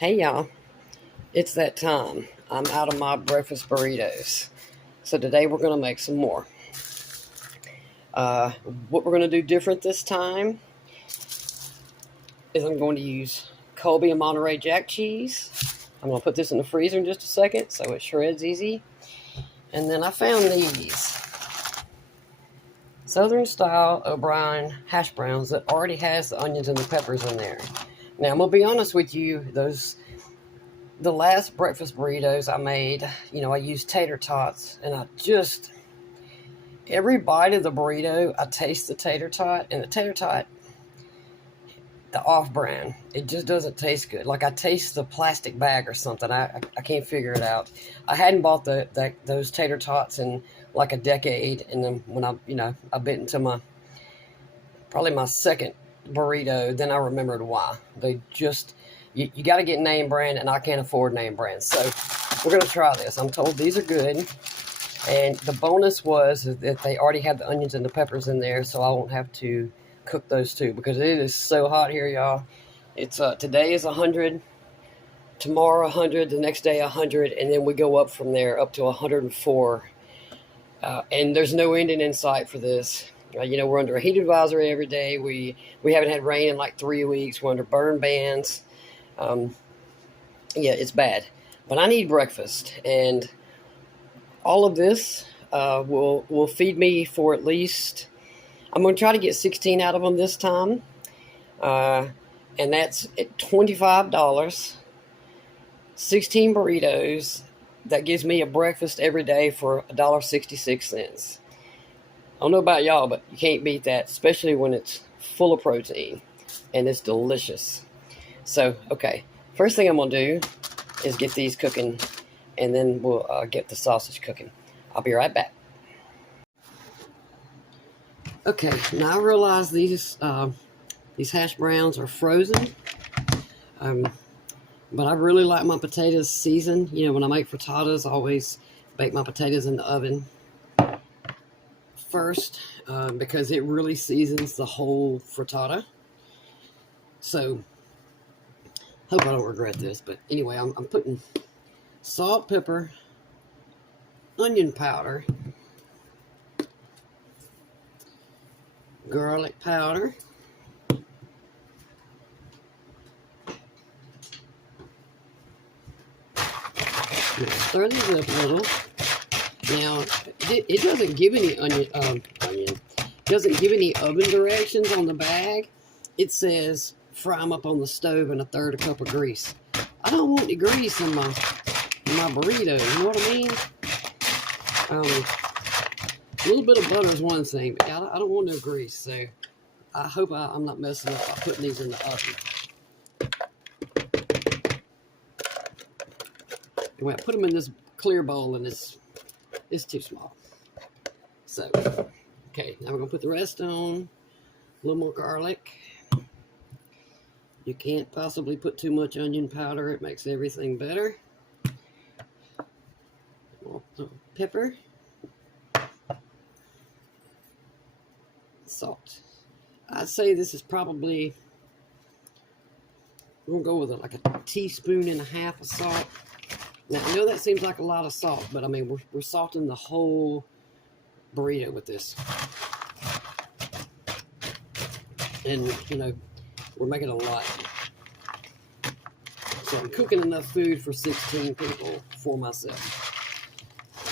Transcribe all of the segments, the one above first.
Hey y'all, it's that time. I'm out of my breakfast burritos. So today we're going to make some more. What we're going to do different this time is I'm going to use Colby and Monterey Jack cheese. I'm going to put this in the freezer in just a second so it shreds easy. And then I found these Southern style O'Brien hash browns that already has the onions and the peppers in there. Now I'm going to be honest with you, the last breakfast burritos I made, I used tater tots, and every bite of the burrito, I taste the tater tot, and the tater tot, the off-brand, it just doesn't taste good. Like I taste the plastic bag or something. I can't figure it out. I hadn't bought those tater tots in like a decade, and then when I bit into probably my second burrito, then I remembered why. You got to get name brand, and I can't afford name brand. So we're going to try this. I'm told these are good. And the bonus was that they already have the onions and the peppers in there, so I won't have to cook those too, because it is so hot here, y'all. It's today is 100, tomorrow 100, the next day 100, and then we go up from there up to 104. And there's no ending in sight for this. We're under a heat advisory every day. We haven't had rain in like 3 weeks. We're under burn bans. Yeah, it's bad. But I need breakfast, and all of this will feed me for at least. I'm going to try to get 16 out of them this time, and that's at $25. 16 burritos. That gives me a breakfast every day for $1.66. I don't know about y'all, but you can't beat that, especially when it's full of protein and it's delicious. So, okay, first thing I'm going to do is get these cooking, and then we'll get the sausage cooking. I'll be right back. Okay, now I realize these hash browns are frozen, but I really like my potatoes seasoned. When I make frittatas, I always bake my potatoes in the oven first because it really seasons the whole frittata. So, hope I don't regret this, but anyway, I'm putting salt, pepper, onion powder, garlic powder, stir these up a little. Now, it doesn't give any doesn't give any oven directions on the bag. It says fry them up on the stove in a third a cup of grease. I don't want any grease in my burrito, you know what I mean? A little bit of butter is one thing, but I don't want no grease, so I hope I'm not messing up by putting these in the oven. Anyway, I put them in this clear bowl, and it's too small. So, okay, now we're going to put the rest on. A little more garlic. You can't possibly put too much onion powder. It makes everything better. Pepper. Salt. I'd say this is probably, we're going to go with like a teaspoon and a half of salt. Now, I know that seems like a lot of salt, but I mean, we're salting the whole burrito with this. And, we're making a lot. So I'm cooking enough food for 16 people for myself.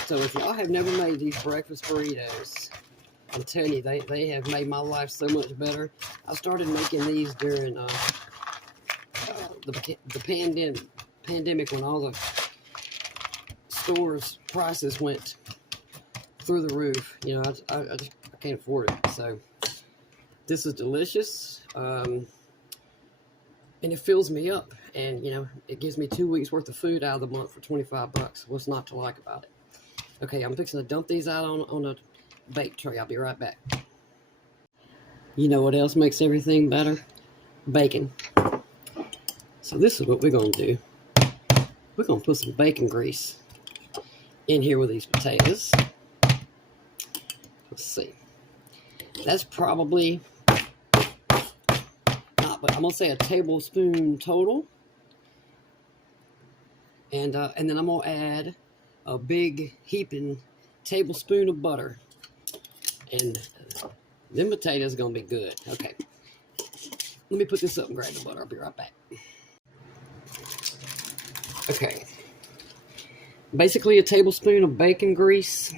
So if y'all have never made these breakfast burritos, I'm telling you, they have made my life so much better. I started making these during the pandemic when all the stores' prices went through the roof. I can't afford it. So this is delicious, and it fills me up. And it gives me 2 weeks worth of food out of the month for $25. What's not to like about it? Okay, I'm fixing to dump these out on a bake tray. I'll be right back. You know what else makes everything better? Bacon. So this is what we're going to do. We're going to put some bacon grease in here with these potatoes. Let's see. That's probably not, but I'm going to say a tablespoon total. And then I'm going to add a big heaping tablespoon of butter. And them potatoes are going to be good. Okay. Let me put this up and grab the butter. I'll be right back. Okay. Basically a tablespoon of bacon grease.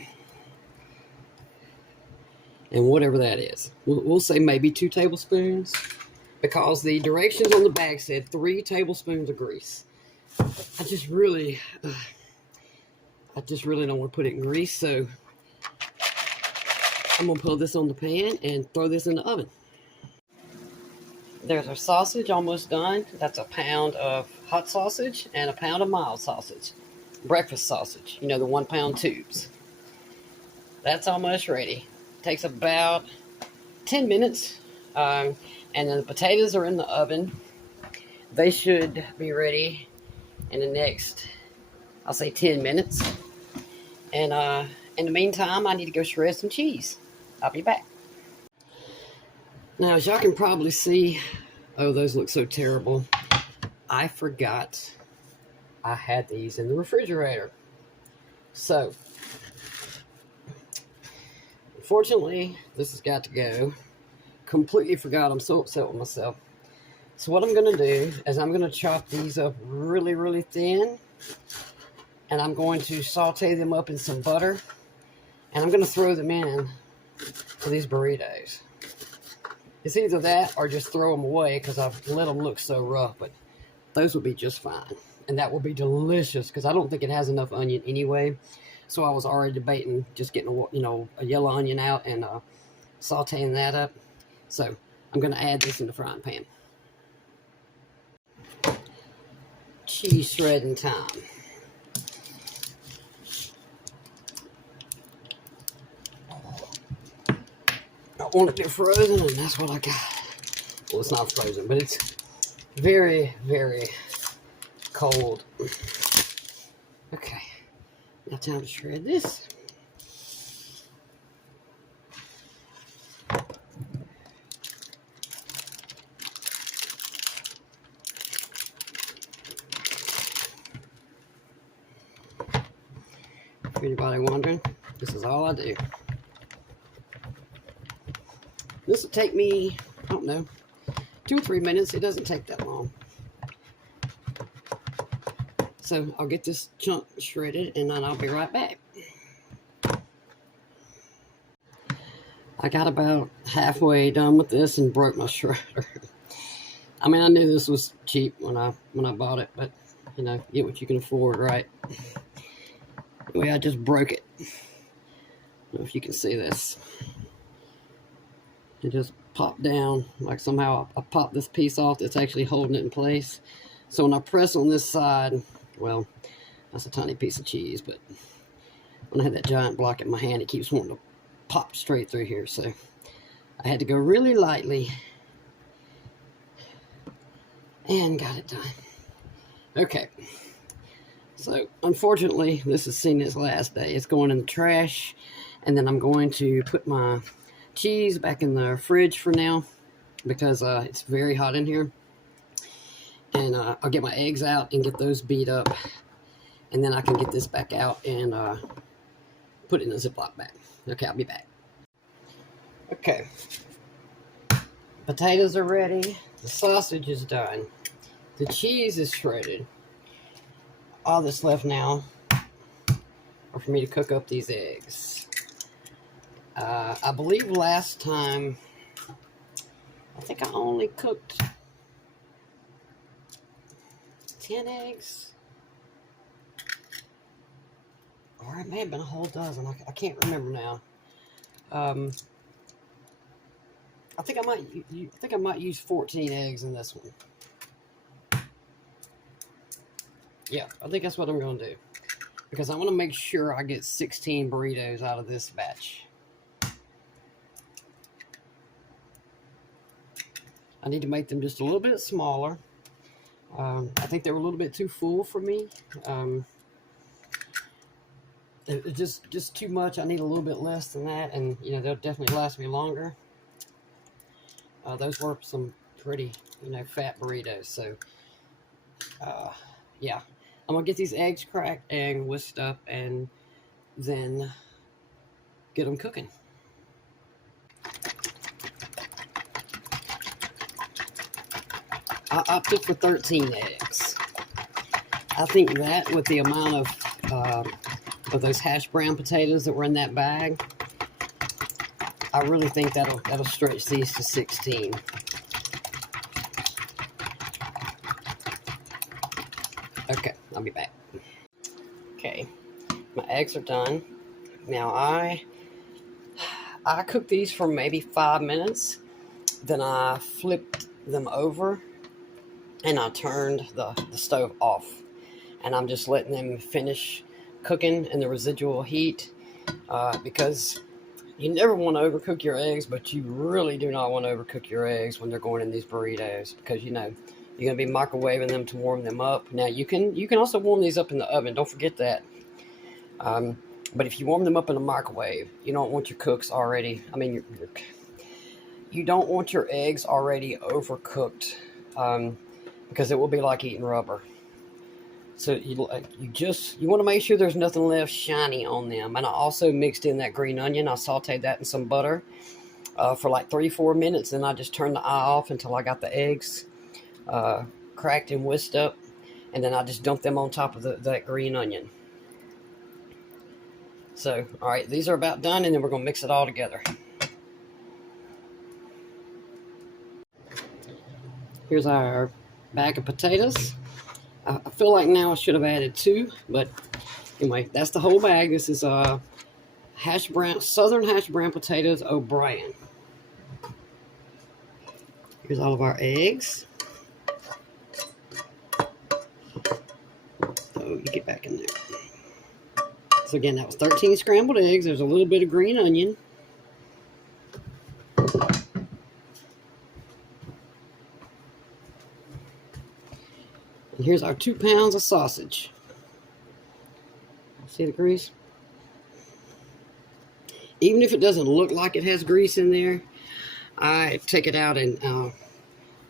And whatever that is. We'll say maybe 2 tablespoons. Because the directions on the bag said 3 tablespoons of grease. I just really don't want to put it in grease. So I'm going to put this on the pan and throw this in the oven. There's our sausage almost done. That's a pound of hot sausage and a pound of mild sausage. Breakfast sausage, you know, the 1 pound tubes. That's almost ready. Takes about 10 minutes. And then the potatoes are in the oven. They should be ready in the next, I'll say 10 minutes. And in the meantime, I need to go shred some cheese. I'll be back. Now, as y'all can probably see, oh, those look so terrible. I forgot I had these in the refrigerator. So, unfortunately, this has got to go. Completely forgot. I'm so upset with myself. So what I'm going to do is I'm going to chop these up really, really thin. And I'm going to saute them up in some butter. And I'm going to throw them in for these burritos. It's either that or just throw them away because I've let them look so rough. But those will be just fine. And that will be delicious because I don't think it has enough onion anyway. So I was already debating just getting a yellow onion out and sauteing that up. So I'm going to add this in the frying pan. Cheese shredding time. I want it frozen, and that's what I got. Well, it's not frozen, but it's very, very cold. Okay, now time to shred this. If anybody wondering, this is all I do. This will take me, I don't know, 2 or 3 minutes. It doesn't take that long. So I'll get this chunk shredded and then I'll be right back. I got about halfway done with this and broke my shredder. I mean, I knew this was cheap when I bought it, but you know, get what you can afford, right? Anyway, I just broke it. I don't know if you can see this. It just popped down, like somehow I popped this piece off that's actually holding it in place. So when I press on this side, well, that's a tiny piece of cheese, but when I had that giant block in my hand, it keeps wanting to pop straight through here. So I had to go really lightly and got it done. Okay. So unfortunately, this has seen its last day. It's going in the trash, and then I'm going to put my cheese back in the fridge for now because it's very hot in here. And I'll get my eggs out and get those beat up, and then I can get this back out and put it in a Ziploc bag. Okay, I'll be back. Okay, potatoes are ready. The sausage is done. The cheese is shredded. All that's left now are for me to cook up these eggs. I believe last time, I think I only cooked 10 eggs. Or it may have been a whole dozen. I can't remember now. I think I might use 14 eggs in this one. Yeah, I think that's what I'm going to do. Because I want to make sure I get 16 burritos out of this batch. I need to make them just a little bit smaller. I think they were a little bit too full for me. It's just too much. I need a little bit less than that, and you know they'll definitely last me longer. Those were some pretty, fat burritos. So, yeah. I'm gonna get these eggs cracked and whisked up and then get them cooking. I opted for 13 eggs. I think that with the amount of those hash brown potatoes that were in that bag, I really think that'll stretch these to 16. Okay, I'll be back. Okay, my eggs are done. Now I cooked these for maybe 5 minutes. Then I flipped them over and I turned the stove off. And I'm just letting them finish cooking in the residual heat because you never want to overcook your eggs, but you really do not want to overcook your eggs when they're going in these burritos because, you know, you're going to be microwaving them to warm them up. Now, you can also warm these up in the oven. Don't forget that. But if you warm them up in the microwave, you don't want your cooks already, you don't want your eggs already overcooked because it will be like eating rubber. So you want to make sure there's nothing left shiny on them. And I also mixed in that green onion. I sauteed that in some butter for like 3-4 minutes. And I just turned the eye off until I got the eggs cracked and whisked up. And then I just dumped them on top of that green onion. So, all right, these are about done. And then we're going to mix it all together. Here's our bag of potatoes. I feel like now I should have added 2, but anyway, that's the whole bag. This is Southern hash brown potatoes O'Brien. Here's all of our eggs. So you get back in there. So again, that was 13 scrambled eggs. There's a little bit of green onion. And here's our 2 pounds of sausage. See the grease? Even if it doesn't look like it has grease in there, I take it out and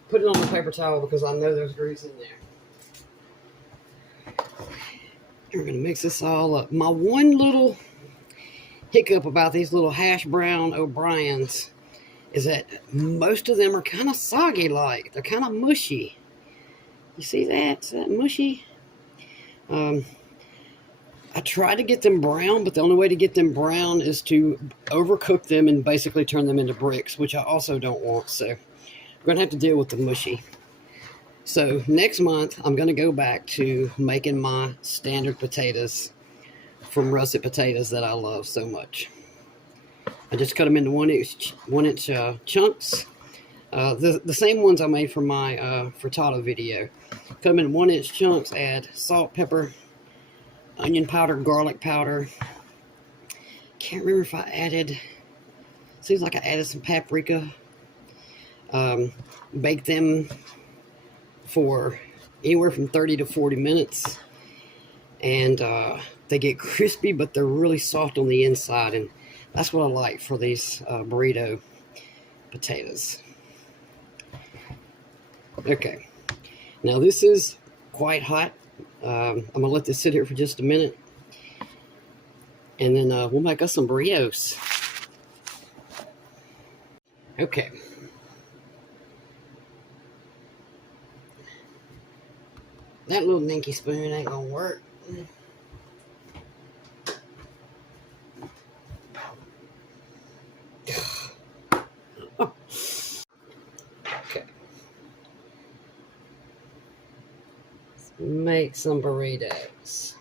put it on the paper towel because I know there's grease in there. We're going to mix this all up. My one little hiccup about these little Hashbrowns O'Briens is that most of them are kind of soggy like. They're kind of mushy. You see that? Is that mushy? I try to get them brown, but the only way to get them brown is to overcook them and basically turn them into bricks, which I also don't want. So we're going to have to deal with the mushy. So next month, I'm going to go back to making my standard potatoes from russet potatoes that I love so much. I just cut them into 1-inch chunks. The same ones I made for my frittata video. Cut them in 1-inch chunks, add salt, pepper, onion powder, garlic powder. Can't remember if I added, seems like I added some paprika. Bake them for anywhere from 30 to 40 minutes. And they get crispy, but they're really soft on the inside. And that's what I like for these burrito potatoes. Okay, now this is quite hot. I'm going to let this sit here for just a minute. And then we'll make us some burritos. Okay. That little dinky spoon ain't going to work. Okay. Let's make some burritos.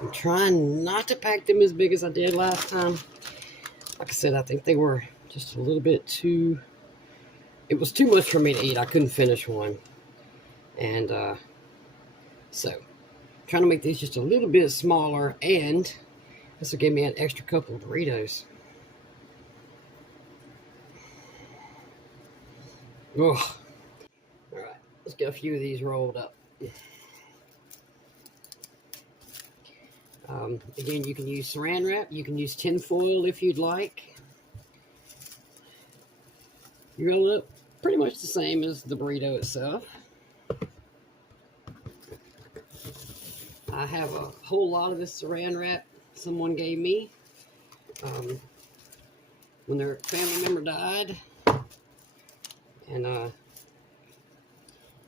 I'm trying not to pack them as big as I did last time. Like I said, I think they were just a little bit too... It was too much for me to eat. I couldn't finish one. And so, trying to make these just a little bit smaller, and this will give me an extra couple of burritos. Oh, all right. Let's get a few of these rolled up. Again, you can use saran wrap. You can use tin foil if you'd like. You roll it up pretty much the same as the burrito itself. I have a whole lot of this saran wrap someone gave me when their family member died. And it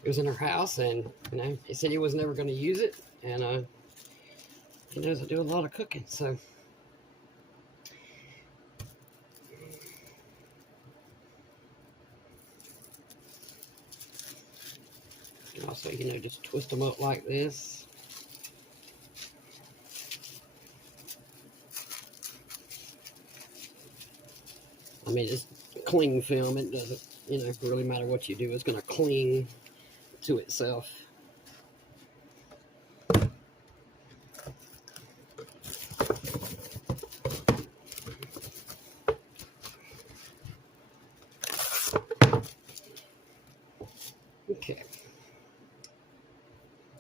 was in her house, and he said he was never going to use it. And he knows I do a lot of cooking, so. And also, just twist them up like this. I mean, it's cling film. It doesn't, really matter what you do. It's going to cling to itself. Okay.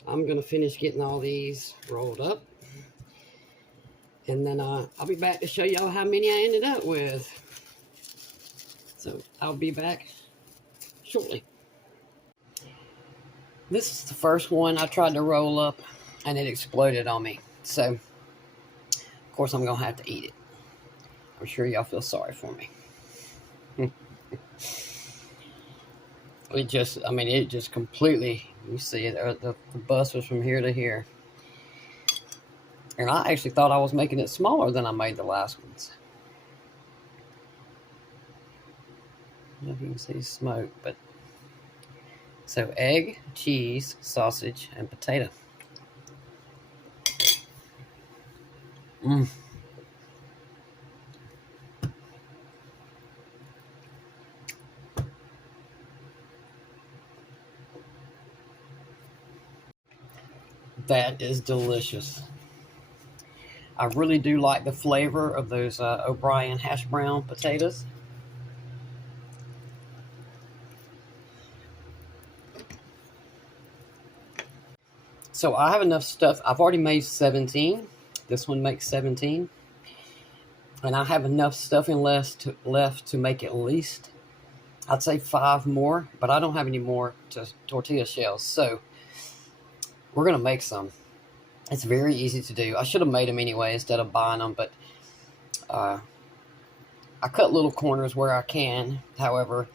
I'm going to finish getting all these rolled up. And then I'll be back to show y'all how many I ended up with. So I'll be back shortly. This is the first one I tried to roll up, and it exploded on me. So, of course, I'm going to have to eat it. I'm sure y'all feel sorry for me. It just completely, you see it, the bust was from here to here. And I actually thought I was making it smaller than I made the last ones. I don't know if you can see smoke, but. So egg, cheese, sausage, and potato. That is delicious. I really do like the flavor of those O'Brien hash brown potatoes. So I have enough stuff. I've already made 17. This one makes 17. And I have enough stuffing left to make at least, I'd say 5 more. But I don't have any more tortilla shells. So we're going to make some. It's very easy to do. I should have made them anyway instead of buying them. But I cut little corners where I can. However,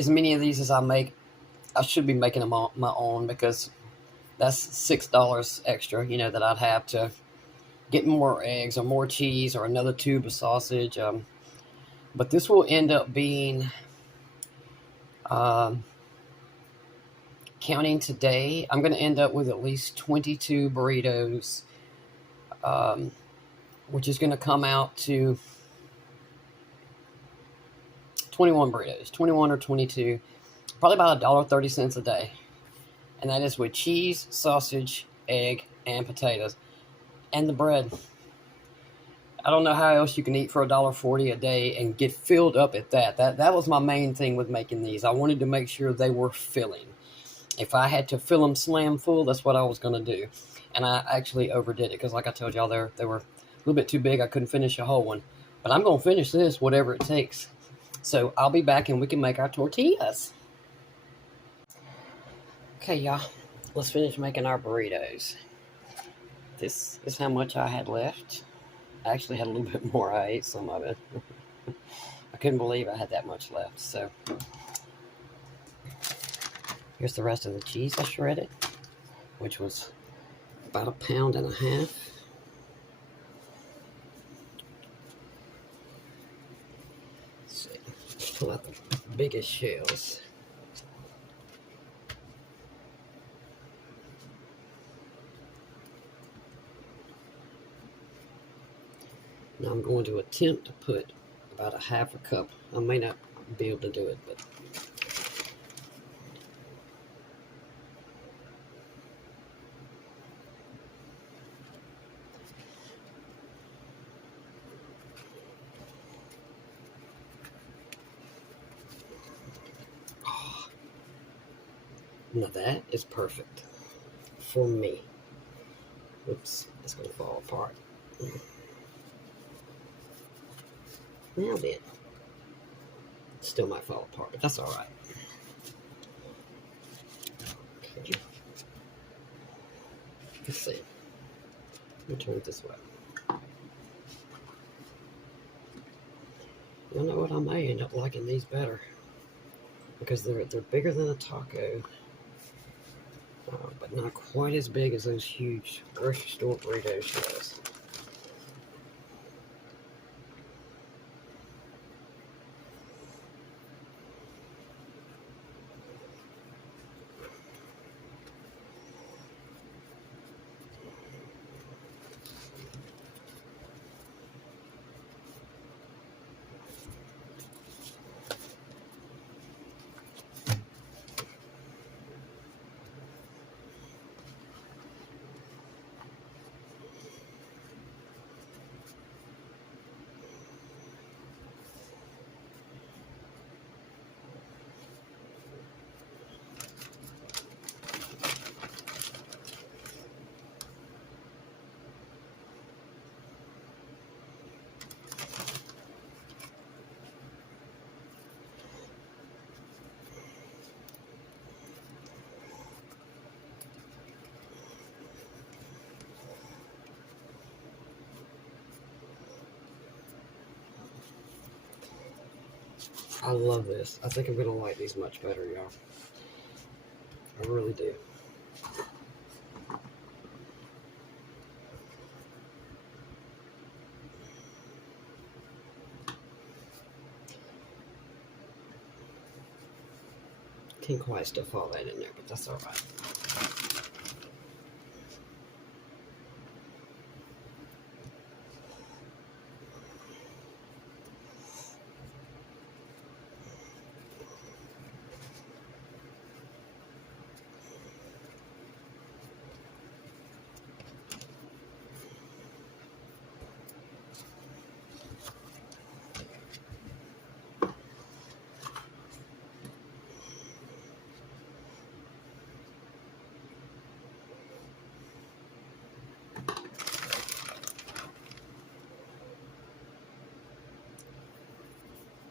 as many of these as I make, I should be making them on my own, because that's $6 extra, that I'd have to get more eggs or more cheese or another tube of sausage. But this will end up being, counting today, I'm going to end up with at least 22 burritos, which is going to come out to 21 burritos, 21 or 22, probably about $1.30 a day. And that is with cheese, sausage, egg, and potatoes. And the bread. I don't know how else you can eat for $1.40 a day and get filled up at that. That was my main thing with making these. I wanted to make sure they were filling. If I had to fill them slam full, that's what I was going to do. And I actually overdid it, because like I told y'all, they were a little bit too big. I couldn't finish a whole one. But I'm going to finish this, whatever it takes. So I'll be back and we can make our tortillas. Okay, y'all, let's finish making our burritos. This is how much I had left. I actually had a little bit more. I ate some of it. I couldn't believe I had that much left. So here's the rest of the cheese I shredded, which was about 1.5 pounds. Let's see. Let's pull out the biggest shells. Now I'm going to attempt to put about 1/2 cup. I may not be able to do it, but now that is perfect for me. Oops, it's going to fall apart. Now then, still might fall apart, but that's all right. Okay. Let's see. Let me turn it this way. You know what? I may end up liking these better because they're bigger than a taco, but not quite as big as those huge grocery store burrito shells. I love this. I think I'm going to like these much better, y'all. I really do. Can't quite stuff all that in there, but that's all right.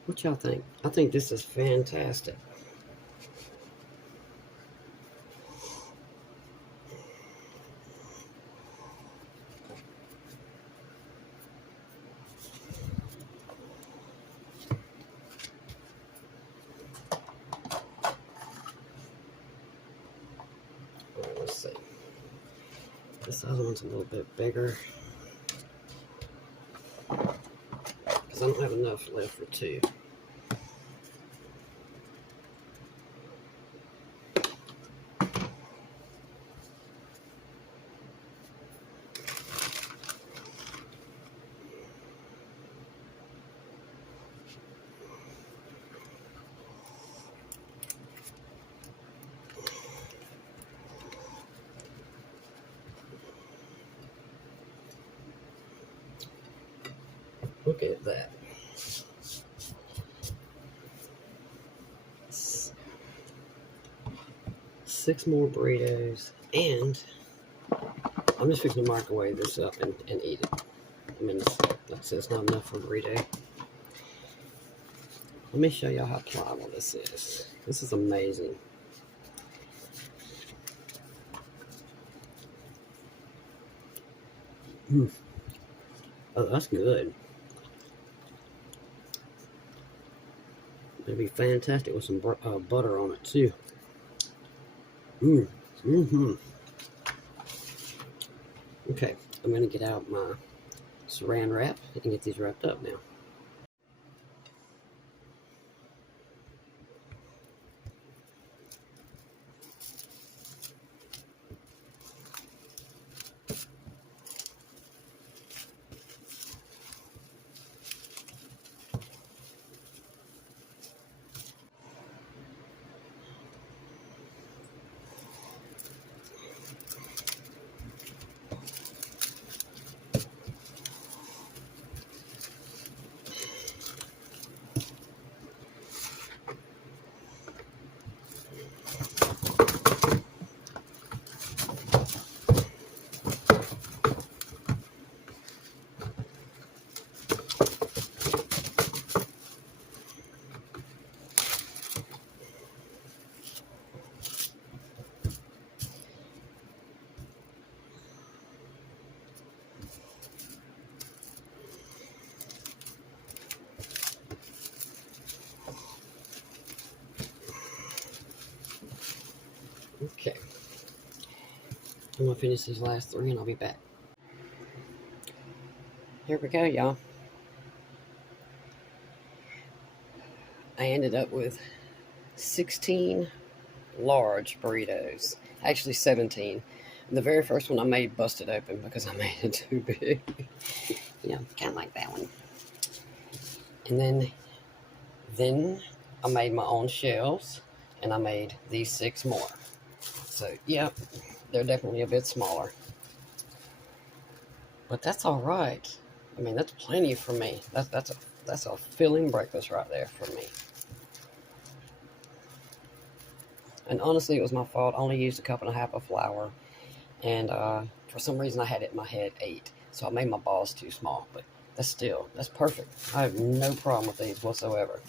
What y'all think? I think this is fantastic. All right, let's see. This other one's a little bit bigger because I don't have enough left for two. Look at that. 6 more burritos, and I'm just fixing to microwave this up and eat it. I mean, like I said, it's not enough for a burrito. Let me show y'all how pliable this is. This is amazing. Oh, that's good. It'd be fantastic with some butter on it too. Okay, I'm gonna get out my saran wrap and get these wrapped up now. Okay. I'm going to finish these last 3 and I'll be back. Here we go, y'all. I ended up with 16 large burritos. Actually, 17. The very first one I made busted open because I made it too big. Kind of like that one. And then I made my own shells, and I made these 6 more. So, yeah, they're definitely a bit smaller. But that's all right. I mean, that's plenty for me. That's a filling breakfast right there for me. And honestly, it was my fault. I only used a 1.5 cups of flour. And for some reason, I had it in my head 8. So I made my balls too small. But that's perfect. I have no problem with these whatsoever.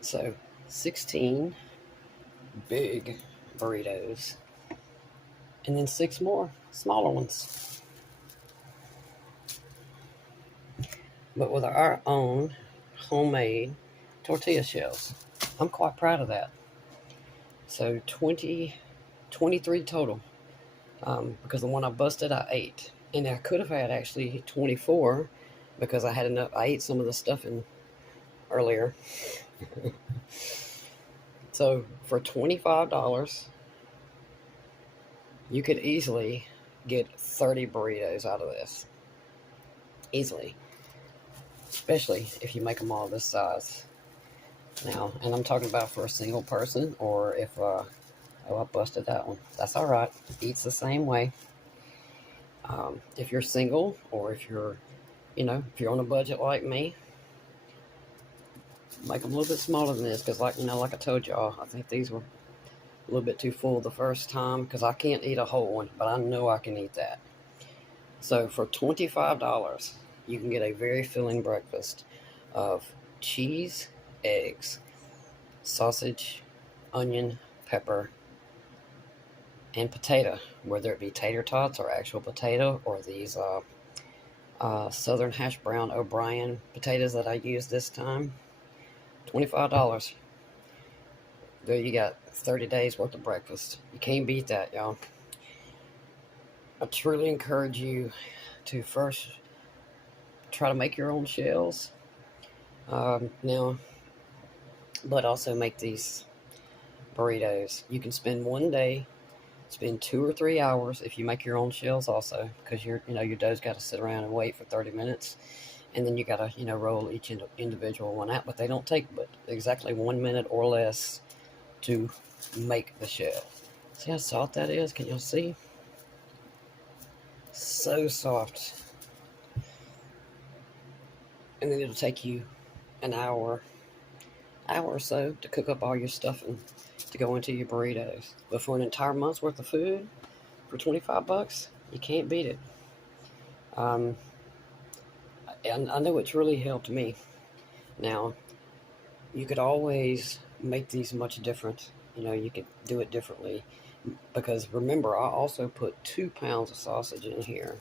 So, 16 big burritos. And then 6 more smaller ones. But with our own homemade tortilla shells. I'm quite proud of that. So 23 total. Because the one I busted, I ate. And I could have had actually 24 because I had enough. I ate some of the stuffing earlier. So for $25, you could easily get 30 burritos out of this. Easily. Especially if you make them all this size. Now, and I'm talking about for a single person, or if, oh, I busted that one. That's all right. Eats the same way. If you're single, or if you're, if you're on a budget like me, make them a little bit smaller than this, because like I told y'all, I think these were a little bit too full the first time, because I can't eat a whole one, but I know I can eat that. So for $25, you can get a very filling breakfast of cheese, eggs, sausage, onion, pepper, and potato, whether it be tater tots or actual potato, or these Southern Hashbrowns O'Brien potatoes that I used this time. $25. There you got 30 days worth of breakfast. You can't beat that, y'all. I truly encourage you to first try to make your own shells. Now, but also make these burritos. You can spend one day, spend 2 or 3 hours if you make your own shells also, because your dough's got to sit around and wait for 30 minutes, and then you got to roll each individual one out. But they don't take but exactly 1 minute or less to make the shell. See how soft that is? Can y'all see? So soft. And then it'll take you an hour or so to cook up all your stuffing to go into your burritos. But for an entire month's worth of food, for $25, you can't beat it. And I know it's really helped me. Now, you could always make these much different. You could do it differently. Because remember, I also put 2 pounds of sausage in here,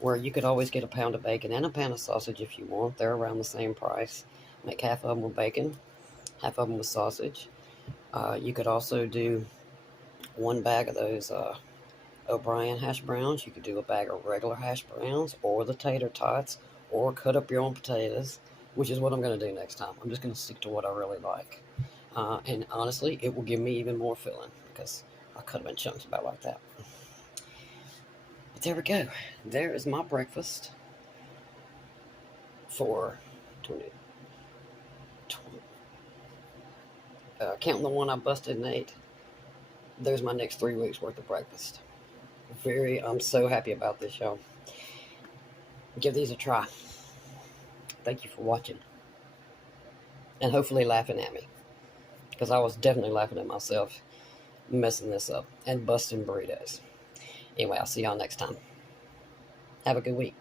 where you could always get a pound of bacon and a pound of sausage if you want. They're around the same price. Make half of them with bacon, half of them with sausage. You could also do 1 bag of those O'Brien hash browns. You could do a bag of regular hash browns, or the tater tots, or cut up your own potatoes, which is what I'm going to do next time. I'm just going to stick to what I really like. And honestly, it will give me even more filling, because I cut them in chunks about like that. But there we go. There is my breakfast for 20. Counting the one I busted and ate, there's my next 3 weeks worth of breakfast. I'm so happy about this, y'all. Give these a try. Thank you for watching. And hopefully laughing at me, because I was definitely laughing at myself messing this up and busting burritos. Anyway, I'll see y'all next time. Have a good week.